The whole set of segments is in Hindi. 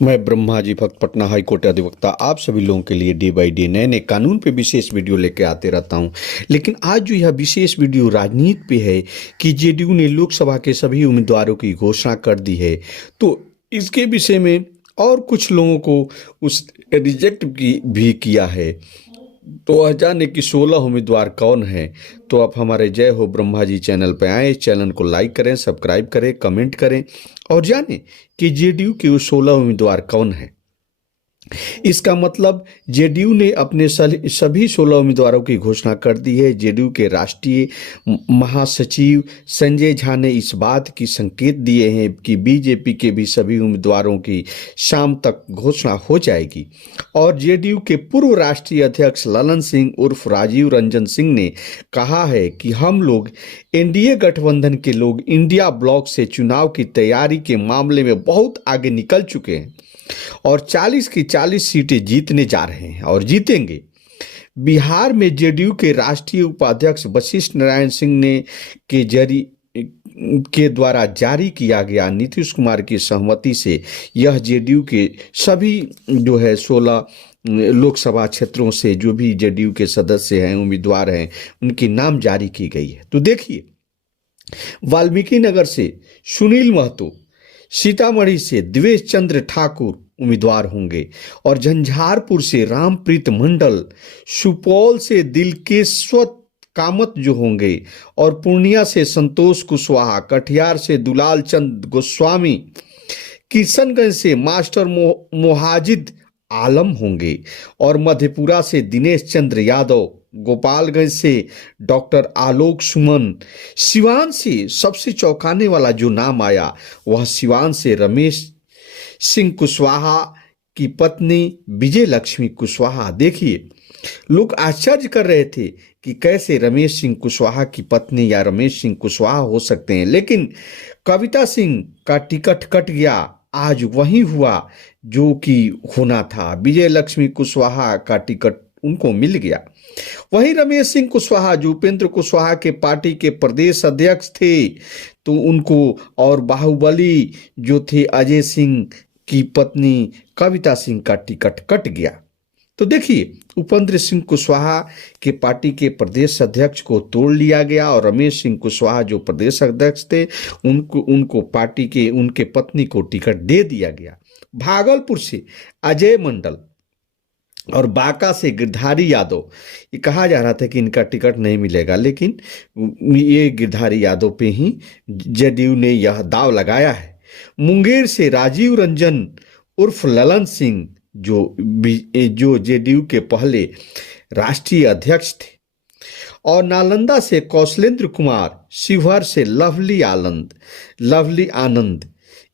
मैं ब्रह्मा जी भक्त पटना हाई कोर्ट अधिवक्ता आप सभी लोगों के लिए डे बाय डे नए नए कानून पे विशेष वीडियो लेके आते रहता हूं। लेकिन आज जो यह विशेष वीडियो राजनीति पे है कि जेडीयू ने लोकसभा के सभी उम्मीदवारों की घोषणा कर दी है, तो इसके विषय में और कुछ लोगों को उस रिजेक्ट भी किया है। तो वह जाने कि 16 उम्मीदवार कौन हैं। तो आप हमारे जय हो ब्रह्मा जी चैनल पर आए, इस चैनल को लाइक करें, सब्सक्राइब करें, कमेंट करें और जानें कि जेडीयू के वो 16 उम्मीदवार कौन हैं। इसका मतलब जेडीयू ने अपने सभी 16 उम्मीदवारों की घोषणा कर दी है। जेडीयू के राष्ट्रीय महासचिव संजय झा ने इस बात की संकेत दिए हैं कि बीजेपी के भी सभी उम्मीदवारों की शाम तक घोषणा हो जाएगी। और जेडीयू के पूर्व राष्ट्रीय अध्यक्ष ललन सिंह उर्फ राजीव रंजन सिंह ने कहा है कि हम लोग एनडीए गठबंधन के लोग इंडिया ब्लॉक से चुनाव की तैयारी के मामले में बहुत आगे निकल चुके हैं और 40 की 40 सीटें जीतने जा रहे हैं और जीतेंगे। बिहार में जेडीयू के राष्ट्रीय उपाध्यक्ष वशिष्ठ नारायण सिंह ने के द्वारा जारी किया गया नीतीश कुमार की सहमति से यह जेडीयू के सभी जो है 16 लोकसभा क्षेत्रों से जो भी जेडीयू के सदस्य हैं, उम्मीदवार हैं, उनकी नाम जारी की गई है। तो देखिए, वाल्मीकि नगर से सुनील महतो, सीतामढ़ी से दिवेश चंद्र ठाकुर उम्मीदवार होंगे और झंझारपुर से रामप्रीत मंडल, सुपौल से दिलकेश्वर कामत जो होंगे और पूर्णिया से संतोष कुशवाहा, कटिहार से दुलाल चंद गोस्वामी, किशनगंज से मास्टर मोहाजिद आलम होंगे और मधेपुरा से दिनेश चंद्र यादव, गोपालगंज से डॉक्टर आलोक सुमन, सिवान से सबसे चौंकाने वाला जो नाम आया वह सिवान से रमेश सिंह कुशवाहा की पत्नी विजय लक्ष्मी कुशवाहा। देखिए, लोग आश्चर्य कर रहे थे कि कैसे रमेश सिंह कुशवाहा की पत्नी या रमेश सिंह कुशवाहा हो सकते हैं, लेकिन कविता सिंह का टिकट कट गया। आज वही हुआ जो कि होना था। विजय लक्ष्मी कुशवाहा का टिकट उनको मिल गया। वही रमेश सिंह कुशवाहा जो उपेंद्र कुशवाहा के पार्टी के प्रदेश अध्यक्ष थे, तो उनको और बाहुबली जो थे अजय सिंह की पत्नी कविता सिंह का टिकट कट गया। तो देखिए, उपेंद्र सिंह कुशवाहा के पार्टी के प्रदेश अध्यक्ष को तोड़ लिया गया और रमेश सिंह कुशवाहा जो प्रदेश अध्यक्ष थे उनको पार्टी के उनके पत्नी को टिकट दे दिया गया। भागलपुर से अजय मंडल और बांका से गिरधारी यादव, ये कहा जा रहा था कि इनका टिकट नहीं मिलेगा, लेकिन ये गिरधारी यादव पे ही जेडीयू ने यह दाव लगाया है। मुंगेर से राजीव रंजन उर्फ ललन सिंह जो जेडीयू के पहले राष्ट्रीय अध्यक्ष थे और नालंदा से कौशलेंद्र कुमार, शिवहर से लवली आनंद,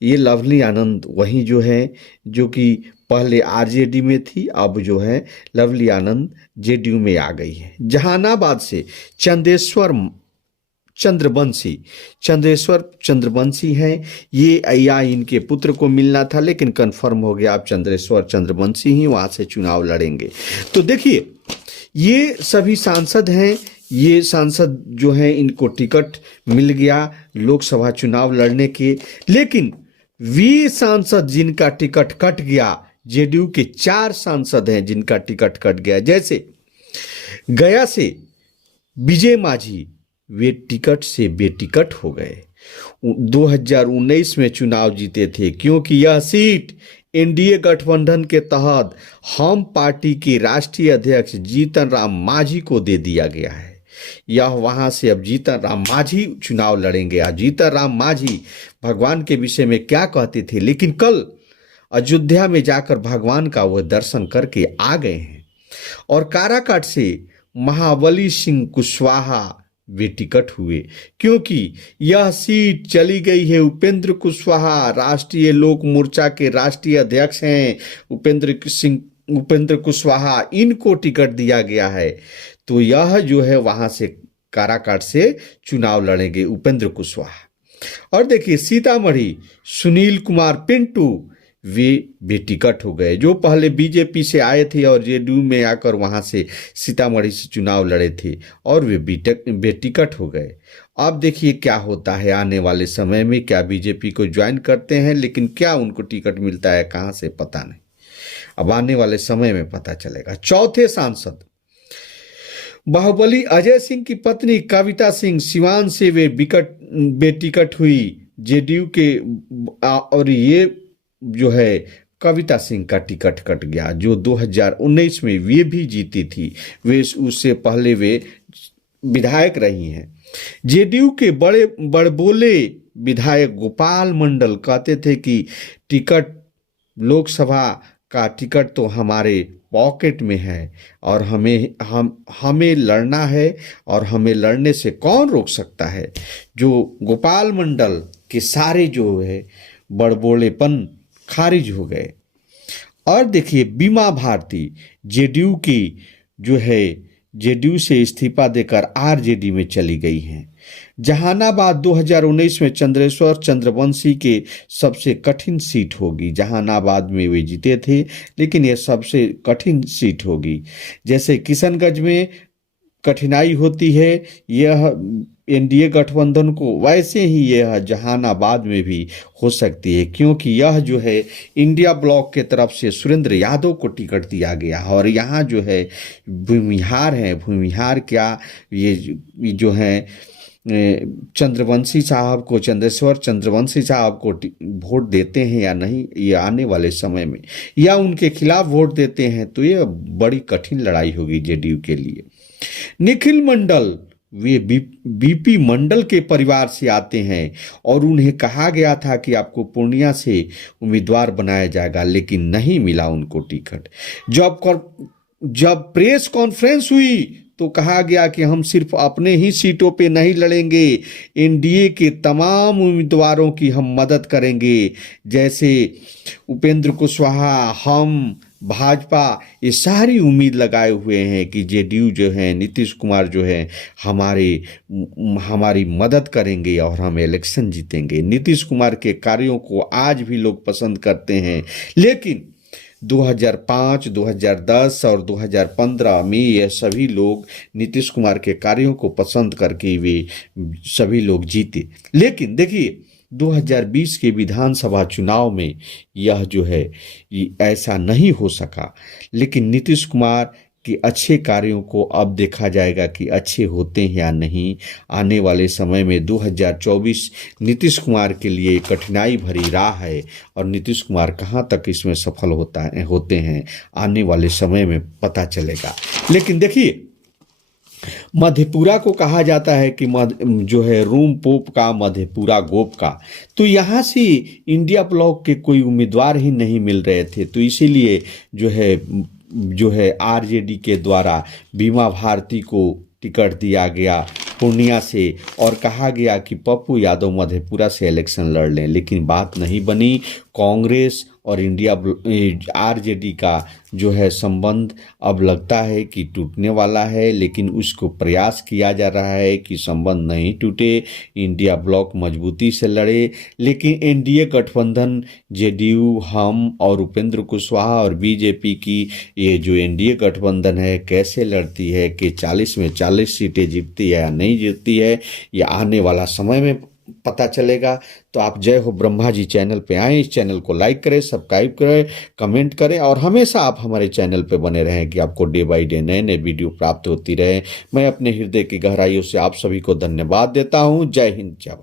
ये लवली आनंद वही जो है जो कि पहले आरजेडी में थी, अब जो है लवली आनंद जेडीयू में आ गई है। जहानाबाद से चंद्रेश्वर चंद्रवंशी हैं। ये या इनके पुत्र को मिलना था, लेकिन कंफर्म हो गया अब चंद्रेश्वर चंद्रवंशी ही वहां से चुनाव लड़ेंगे। तो देखिए, ये सभी सांसद हैं। ये सांसद जो हैं इनको टिकट मिल गया लोकसभा चुनाव लड़ने के, लेकिन वे सांसद जिनका टिकट कट गया, जेडीयू के 4 सांसद हैं जिनका टिकट कट गया। जैसे गया से विजय माझी, वे टिकट से बेटिकट हो गए। 2019 में चुनाव जीते थे, क्योंकि यह सीट एनडीए गठबंधन के तहत हम पार्टी के राष्ट्रीय अध्यक्ष जीतन राम मांझी को दे दिया गया है। यह वहां से अब जीतन राम मांझी चुनाव लड़ेंगे। जीतन राम मांझी भगवान के विषय में क्या कहते थे, लेकिन कल अयोध्या में जाकर भगवान का वह दर्शन करके आ गए हैं। और काराकाट से महाबली सिंह कुशवाहा वे टिकट हुए, क्योंकि यह सीट चली गई है उपेंद्र कुशवाहा, राष्ट्रीय लोक मोर्चा के राष्ट्रीय अध्यक्ष हैं उपेंद्र कुशवाहा, इनको टिकट दिया गया है। तो यह जो है वहां से काराकाट से चुनाव लड़ेंगे उपेंद्र कुशवाहा। और देखिए, सीतामढ़ी सुनील कुमार पिंटू, वे बेटिकट हो गए, जो पहले बीजेपी से आए थे और जेडीयू में आकर वहां से सीतामढ़ी से चुनाव लड़े थे और वे बेटिकट हो गए। अब देखिए क्या होता है आने वाले समय में, क्या बीजेपी को ज्वाइन करते हैं, लेकिन क्या उनको टिकट मिलता है कहाँ से पता नहीं। अब आने वाले समय में पता चलेगा। चौथे सांसद बाहुबली अजय सिंह की पत्नी कविता सिंह सिवान से वे बेटिकट हुई जेडीयू के, और ये जो है कविता सिंह का टिकट कट गया, जो 2019 में वे भी जीती थी। वे उससे पहले वे विधायक रही हैं। जेडीयू के बड़े बड़बोले विधायक गोपाल मंडल कहते थे कि टिकट, लोकसभा का टिकट तो हमारे पॉकेट में है और हमें लड़ना है, और हमें लड़ने से कौन रोक सकता है। जो गोपाल मंडल के सारे जो है बड़बोलेपन खारिज हो गए। और देखिए बीमा भारती जेडीयू की जो है, जेडीयू से इस्तीफा देकर आरजेडी में चली गई हैं। जहानाबाद 2019 में चंद्रेश्वर चंद्रवंशी के सबसे कठिन सीट होगी। जहानाबाद में वे जीते थे, लेकिन यह सबसे कठिन सीट होगी। जैसे किशनगंज में कठिनाई होती है यह एनडीए गठबंधन को, वैसे ही यह जहानाबाद में भी हो सकती है, क्योंकि यह जो है इंडिया ब्लॉक के तरफ से सुरेंद्र यादव को टिकट दिया गया। और यहाँ जो है भूमिहार हैं, भूमिहार क्या, ये जो है चंद्रवंशी साहब को, चंद्रेश्वर चंद्रवंशी साहब को वोट देते हैं या नहीं, ये आने वाले समय में, या उनके खिलाफ वोट देते हैं, तो ये बड़ी कठिन लड़ाई होगी जेडीयू के लिए। निखिल मंडल वे बीपी मंडल के परिवार से आते हैं, और उन्हें कहा गया था कि आपको पूर्णिया से उम्मीदवार बनाया जाएगा, लेकिन नहीं मिला उनको टिकट। जब प्रेस कॉन्फ्रेंस हुई तो कहा गया कि हम सिर्फ अपने ही सीटों पे नहीं लड़ेंगे, एनडीए के तमाम उम्मीदवारों की हम मदद करेंगे, जैसे उपेंद्र कुशवाहा, हम, भाजपा, ये सारी उम्मीद लगाए हुए हैं कि जेडीयू जो है, नीतीश कुमार जो है हमारी मदद करेंगे और हम इलेक्शन जीतेंगे। नीतीश कुमार के कार्यों को आज भी लोग पसंद करते हैं, लेकिन 2005, 2010 और 2015 में यह सभी लोग नीतीश कुमार के कार्यों को पसंद करके वे सभी लोग जीते। लेकिन देखिए 2020 के विधानसभा चुनाव में यह जो है ऐसा नहीं हो सका, लेकिन नीतीश कुमार के अच्छे कार्यों को अब देखा जाएगा कि अच्छे होते हैं या नहीं। आने वाले समय में 2024 नीतीश कुमार के लिए कठिनाई भरी राह है, और नीतीश कुमार कहां तक इसमें सफल होते हैं आने वाले समय में पता चलेगा। लेकिन देखिए मधेपुरा को कहा जाता है कि जो है रूम पोप का, मधेपुरा गोप का, तो यहाँ से इंडिया ब्लॉक के कोई उम्मीदवार ही नहीं मिल रहे थे, तो इसीलिए जो है आरजेडी के द्वारा बीमा भारती को टिकट दिया गया पूर्णिया से, और कहा गया कि पप्पू यादव मधेपुरा से इलेक्शन लड़ लें, लेकिन बात नहीं बनी। कांग्रेस और आरजेडी का जो है संबंध अब लगता है कि टूटने वाला है, लेकिन उसको प्रयास किया जा रहा है कि संबंध नहीं टूटे, इंडिया ब्लॉक मजबूती से लड़े। लेकिन एनडीए गठबंधन, जेडीयू, हम और उपेंद्र कुशवाहा और बीजेपी की ये जो एनडीए गठबंधन है कैसे लड़ती है, कि 40 में 40 सीटें जीतती है या नहीं जीतती है, ये आने वाला समय में पता चलेगा। तो आप जय हो ब्रह्मा जी चैनल पे आएँ, इस चैनल को लाइक करें, सब्सक्राइब करें, कमेंट करें, और हमेशा आप हमारे चैनल पे बने रहें कि आपको डे बाय डे नए नए वीडियो प्राप्त होती रहे। मैं अपने हृदय की गहराइयों से आप सभी को धन्यवाद देता हूँ। जय हिंद, जय भारत।